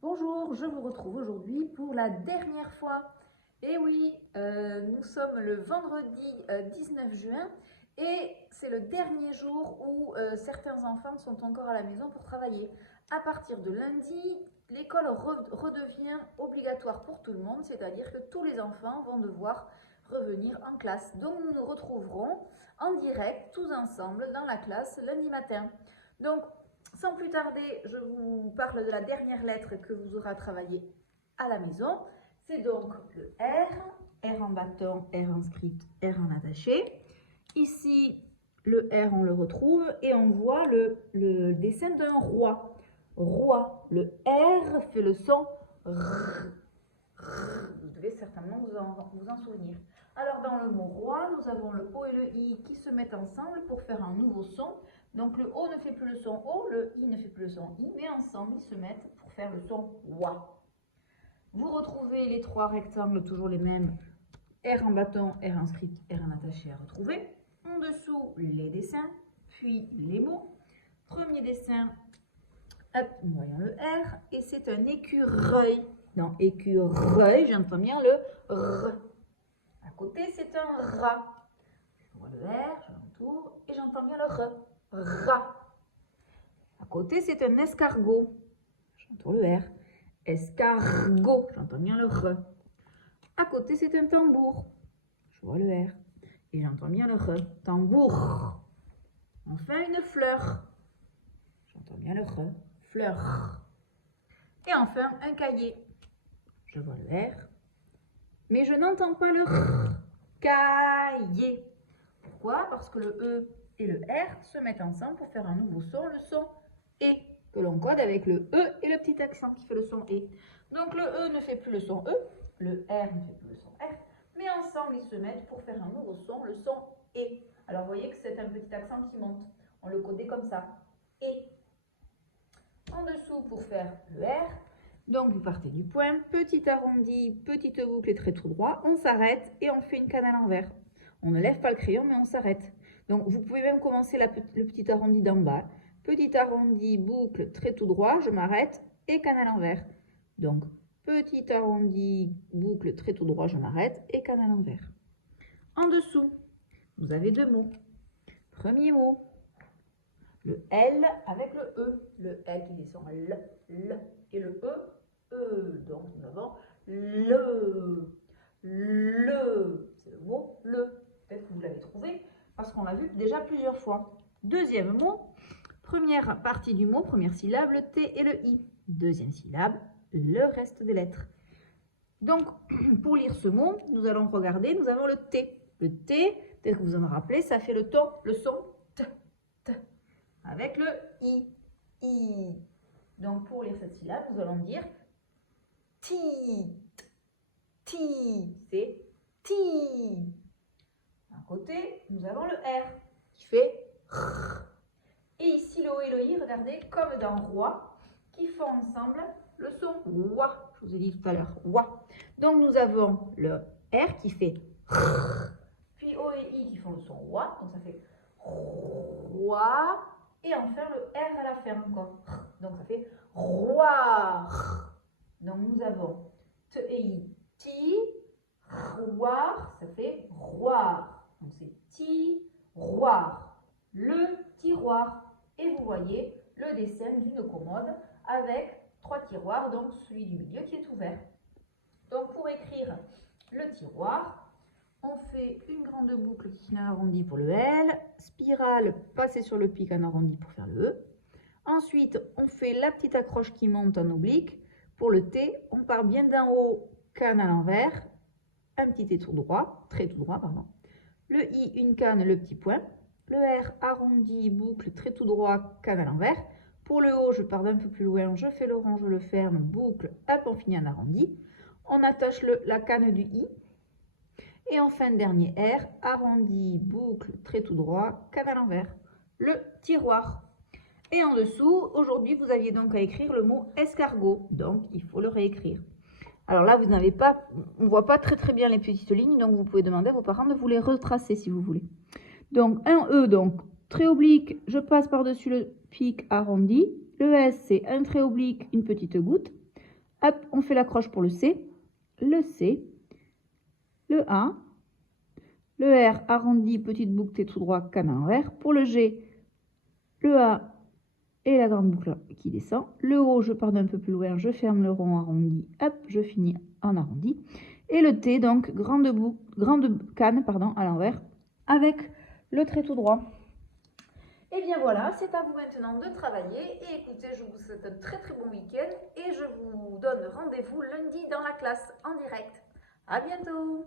Bonjour, je vous retrouve aujourd'hui pour la dernière fois. Et oui, nous sommes le vendredi 19 juin et c'est le dernier jour où certains enfants sont encore à la maison pour travailler. À partir de lundi, l'école redevient obligatoire pour tout le monde, c'est-à-dire que tous les enfants vont devoir revenir en classe. Donc nous nous retrouverons en direct tous ensemble dans la classe lundi matin. Donc sans plus tarder, je vous parle de la dernière lettre que vous aurez travaillée à la maison. C'est donc le R, R en bâton, R en script, R en attaché. Ici, le R, on le retrouve et on voit le dessin d'un roi. Roi, le R fait le son R. Vous devez certainement vous en souvenir. Alors dans le mot roi, nous avons le O et le I qui se mettent ensemble pour faire un nouveau son. Donc le O ne fait plus le son O, le I ne fait plus le son I, mais ensemble ils se mettent pour faire le son roi. Vous retrouvez les trois rectangles, toujours les mêmes. R en bâton, R en script, R en attaché à retrouver. En dessous, les dessins, puis les mots. Premier dessin, hop, nous voyons le R, et c'est un écureuil. Dans écureuil, j'entends bien le R. À côté, c'est un rat. Je vois le R, je l'entoure, et j'entends bien le R. Rat. À côté, c'est un escargot. J'entends le R. Escargot, j'entends bien le R. À côté, c'est un tambour. Je vois le R. Et j'entends bien le R. Tambour. Enfin, une fleur. J'entends bien le R. Fleur. Et enfin, un cahier. Je vois le R. Mais je n'entends pas le R. Cahier. Pourquoi? Parce que le E et le R se mettent ensemble pour faire un nouveau son, le son E, que l'on code avec le E et le petit accent qui fait le son E. Donc le E ne fait plus le son E, le R ne fait plus le son R, mais ensemble ils se mettent pour faire un nouveau son, le son E. Alors vous voyez que c'est un petit accent qui monte, on le codait comme ça, E. En dessous pour faire le R, donc vous partez du point, petit arrondi, petite boucle et trait tout droit, on s'arrête et on fait une canne à l'envers. On ne lève pas le crayon mais on s'arrête. Donc vous pouvez même commencer le petit arrondi d'en bas. Petit arrondi, boucle, trait tout droit, je m'arrête et canne à l'envers. Donc petit arrondi, boucle, trait tout droit, je m'arrête et canne à l'envers. En dessous, vous avez deux mots. Premier mot, le L avec le E. Le L qui descend L, et le E, E. Donc nous avons le. C'est le mot le. Peut-être que vous l'avez trouvé parce qu'on l'a vu déjà plusieurs fois. Deuxième mot, première partie du mot, première syllabe, le T et le I. Deuxième syllabe, le reste des lettres. Donc, pour lire ce mot, nous allons regarder, nous avons le T. Le T, peut-être que vous en rappelez, ça fait le son T, T. Avec le I, I. Donc, pour lire cette syllabe, nous allons dire ti, ti, c'est ti. D'un côté, nous avons le R qui fait R. Et ici, le O et le I, regardez, comme dans roi, qui font ensemble le son roi. Je vous ai dit tout à l'heure, roi. Donc, nous avons le R qui fait R. Puis O et I qui font le son roi. Donc, ça fait roi. Et enfin, le R à la fin encore. Donc, ça fait roi. Donc, nous avons T et I, ti. Roi, ça fait roi. Donc, c'est tiroir. Le tiroir. Et vous voyez le dessin d'une commode avec trois tiroirs, donc celui du milieu qui est ouvert. Donc pour écrire le tiroir, on fait une grande boucle qui en arrondi pour le L, spirale passée sur le pic en arrondi pour faire le E. Ensuite, on fait la petite accroche qui monte en oblique. Pour le T, on part bien d'en haut, canne à l'envers, un petit trait tout droit, pardon. Le I, une canne, le petit point. Le R, arrondi, boucle, trait tout droit, canne à l'envers. Pour le O, je pars d'un peu plus loin, je fais le rond, je le ferme, boucle, hop, on finit en arrondi. On attache la canne du I. Et enfin, dernier R, arrondi, boucle, trait tout droit, canne à l'envers. Le tiroir. Et en dessous, aujourd'hui, vous aviez donc à écrire le mot escargot. Donc, il faut le réécrire. Alors là, vous n'avez pas, on ne voit pas très bien les petites lignes, donc vous pouvez demander à vos parents de vous les retracer si vous voulez. Donc, un E, donc trait oblique, je passe par-dessus le pic arrondi. Le S, c'est un trait oblique, une petite goutte. Hop, on fait l'accroche pour le C, le A, le R arrondi, petite boucle, T tout droit, canne à l'envers. Pour le G, le A et la grande boucle qui descend. Le O, je pars d'un peu plus loin, je ferme le rond arrondi, hop, je finis en arrondi. Et le T, donc grande canne à l'envers, avec le trait tout droit. Et bien voilà, c'est à vous maintenant de travailler. Et écoutez, je vous souhaite un très très bon week-end et je vous donne rendez-vous lundi dans la classe en direct. À bientôt!